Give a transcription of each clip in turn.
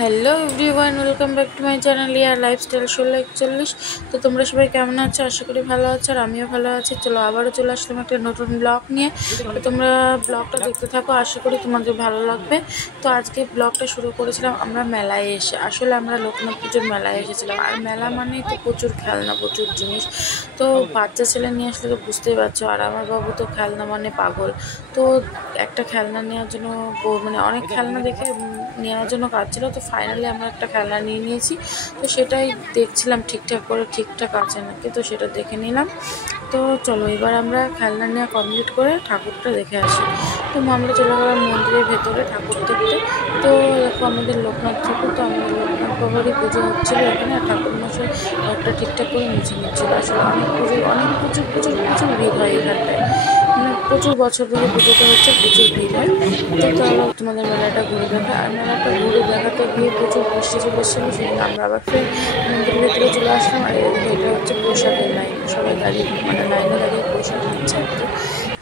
Hello everyone, welcome back to my channel year lifestyle 1641। তো তোমরা সবাই কেমন আছো? আশা করি ভালো আছো, আর আমিও ভালো আছি। চলো আবারও চলে আসলাম একটা নতুন ব্লগ নিয়ে। তো তোমরা ব্লগটা দেখতে থাকো, আশা করি তোমাদের ভালো লাগবে। তো আজকে ব্লগটা শুরু করেছিলাম আমরা মেলায় এসে। আসলে আমরা লোকনাথ পুজোর মেলায় এসেছিলাম, আর মেলা মানেই তো প্রচুর খেলনা, প্রচুর জিনিস। তো বাচ্চা ছেলে নিয়ে আসলে তো বুঝতেই পারছো, আর আমার বাবু তো খেলনা মানে পাগল। তো একটা খেলনা নেওয়ার জন্য মানে অনেক খেলনা দেখে নেওয়ার জন্য কাজ ছিল। তো ফাইনালি আমরা একটা খেলনা নিয়ে নিয়েছি। তো সেটাই দেখছিলাম ঠিকঠাক করে ঠিকঠাক আছে নাকি, তো সেটা দেখে নিলাম। তো চলো এবার আমরা খেলনা নেওয়া কমপ্লিট করে ঠাকুরটা দেখে আসি। তো আমরা চলে গেলাম মন্দিরের ভেতরে ঠাকুর দেখতে। তো দেখো আমাদের লোকনাথ ঠাকুর, তো আমাদের লোকনাথ বাবারই পুজো হচ্ছিলো এখানে। ঠাকুর মশাই ঘরটা ঠিকঠাক করে মুছে নিচ্ছিলো। আসলে প্রচুর ভিড় হয় এখানটায়, মানে প্রচুর বছর ধরে পুজোটা হচ্ছে, প্রচুর ভিড় হয়। তো চলো তোমাদের মেলাটা ঘুরে দেখা। আর মেলাটা ঘুরে দেখাতে গিয়ে প্রচুর বৃষ্টি চলে এসেছিলো, সেই জন্য আমরা আবার ফের মন্দিরের ভেতরে চলে আসলাম। আর এটা হচ্ছে প্রসাদের লাইন, সবাই দাঁড়িয়ে মানে লাইনে দাঁড়িয়ে প্রসাদ নিচ্ছে আর কি।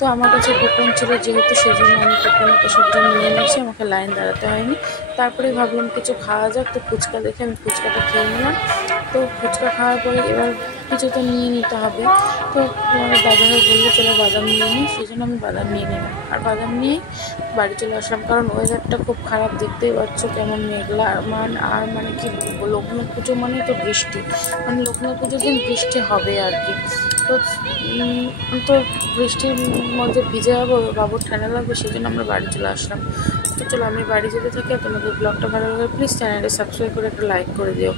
তো আমার কাছে কুপন ছিল যেহেতু, সেই জন্য আমি কুপনে প্রসাদটা নিয়ে নিয়েছি, আমাকে লাইন দাঁড়াতে হয়নি। তারপরে ভাবলাম কিছু খাওয়া যাক, তো ফুচকা দেখে আমি ফুচকাটা খেয়ে নিলাম। তো ফুচকা খাওয়ার পরে এবার কিছু তো নিয়ে নিতে হবে। তো তোমাদের দাদাভাই বললো চলো বাদাম নিয়ে নিই, সেই জন্য আমি বাদাম নিয়ে নিলাম। আর বাদাম নিয়ে বাড়ি চলে আসলাম, কারণ ওয়েদারটা খুব খারাপ, দেখতেই পাচ্ছ কেমন মেঘলা। আর মানে কি বলবো, লোকনাথ পুজো মানে তো বৃষ্টি, মানে লোকনাথ পুজোর দিন বৃষ্টি হবে আর কি। তো তো বৃষ্টির মধ্যে ভিজে যাবো, বাবুর ঠান্ডা লাগবে, সেই জন্য আমরা বাড়ি চলে আসলাম। তো চলো আমি বাড়ি যেতে থাকি। আর তোমাদের ব্লগটা ভালো লাগলে প্লিজ চ্যানেলটা সাবস্ক্রাইব করে একটা লাইক করে দিও।